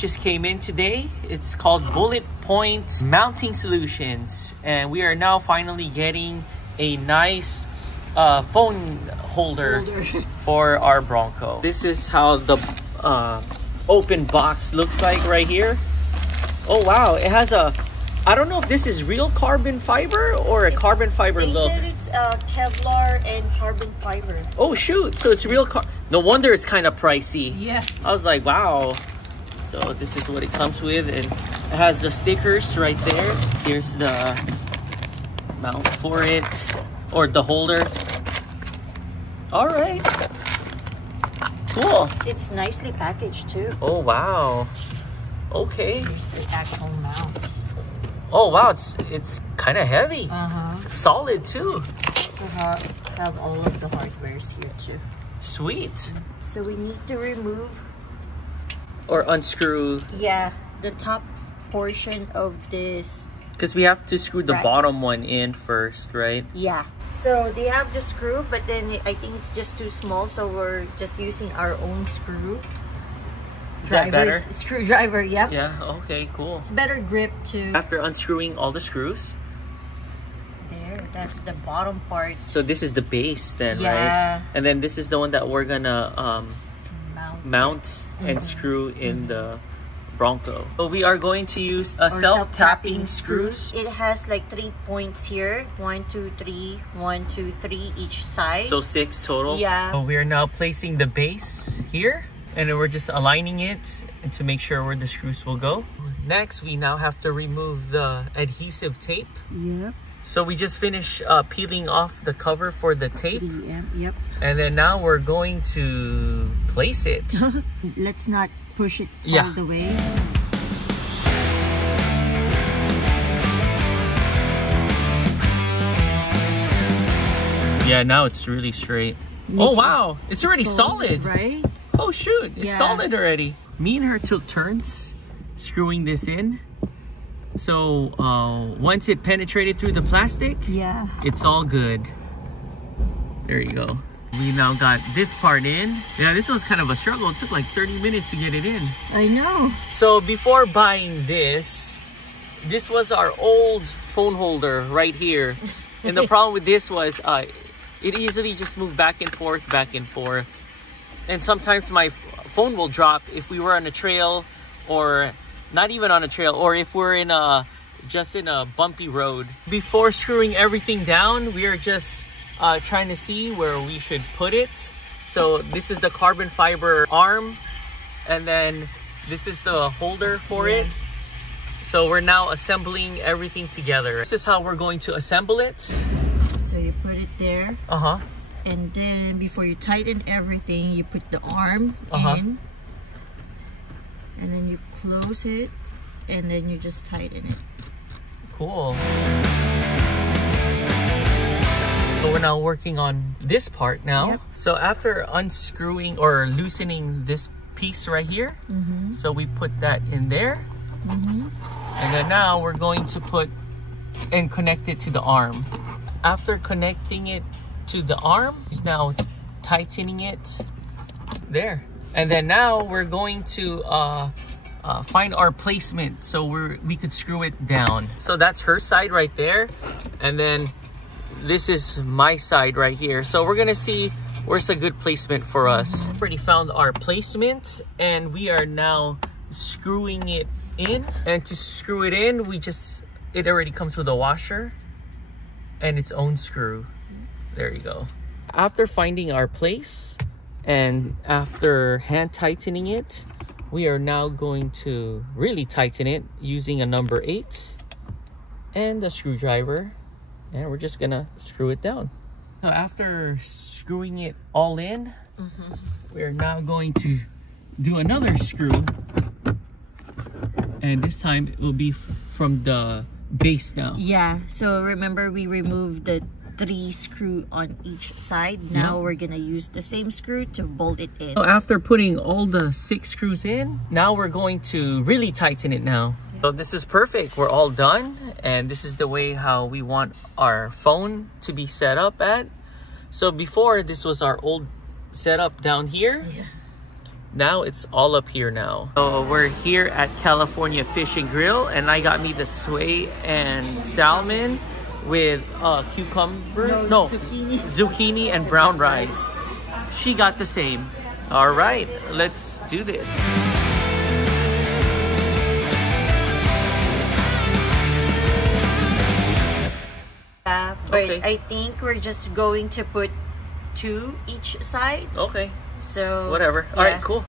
package just came in today. It's called BULLETPOINT Mounting Solutions, and we are now finally getting a nice phone holder for our Bronco. This is how the open box looks like right here. Oh wow, it has a, I don't know if this is real carbon fiber or a carbon fiber look. They said it's Kevlar and carbon fiber. Oh shoot, so it's real no wonder it's kind of pricey. Yeah. I was like, wow. So this is what it comes with, and it has the stickers right there. Here's the mount for it, or the holder. All right. Cool. It's nicely packaged too. Oh wow. Okay. Here's the actual mount. Oh wow, it's kind of heavy. It's solid too. So have all of the hardwares here too. Sweet. So we need to remove or unscrew. Yeah, the top portion of this. Because we have to screw the bottom one in first, right? Yeah. So they have the screw, but then I think it's just too small, so we're just using our own screw. Is that better? Screwdriver, yep. Yeah, okay, cool. It's better grip too. After unscrewing all the screws. There, that's the bottom part. So this is the base then, right? And then this is the one that we're gonna mount and screw in the Bronco. So we are going to use a self-tapping screws. It has like 3 points here. 1, 2, 3, 1, 2, 3 each side. So 6 total. Yeah. So we are now placing the base here, and then we're just aligning it to make sure where the screws will go. Next, we now have to remove the adhesive tape. Yep. So we just finished peeling off the cover for the tape. Yep. And then now we're going to place it. Let's not push it all the way. Yeah, now it's really straight. Oh wow, it's already solid. Right? Oh shoot, it's solid already. Me and her took turns screwing this in. So once it penetrated through the plastic, it's all good. There you go. We now got this part in. Yeah, this was kind of a struggle. It took like 30 minutes to get it in. I know. So before buying this was our old phone holder right here. And the problem with this was it easily just moved back and forth. And sometimes my phone will drop if we were on a trail, or not even on a trail, or if we're in just in a bumpy road. Before screwing everything down, we are just trying to see where we should put it. So this is the carbon fiber arm, and then this is the holder for it. So we're now assembling everything together. This is how we're going to assemble it. So you put it there. And then before you tighten everything, you put the arm in. And then you close it, and then you just tighten it. Cool. So we're now working on this part now. So after unscrewing or loosening this piece right here, so we put that in there. And then now we're going to put and connect it to the arm. After connecting it to the arm, is now tightening it there. And then now we're going to find our placement so we could screw it down. So that's her side right there, and then this is my side right here. So we're gonna see where's a good placement for us. Already found our placement, and we are now screwing it in. And to screw it in, it already comes with a washer and its own screw. There you go. After finding our place and after hand tightening it, we are now going to really tighten it using a number 8 and a screwdriver, and we're just gonna screw it down. So after screwing it all in, we are now going to do another screw, and this time it will be from the base now. Yeah, so remember we removed the 3 screw on each side. Now we're gonna use the same screw to bolt it in. So after putting all the 6 screws in, now we're going to really tighten it now. So this is perfect. We're all done, and this is the way how we want our phone to be set up at. So before, this was our old setup down here. now it's all up here now. So we're here at California Fish and Grill, and I got me the sway and salmon with cucumber, zucchini and brown rice. She got the same. All right, let's do this. But okay. I think we're just going to put 2 each side. Okay. So whatever. Yeah. All right, cool.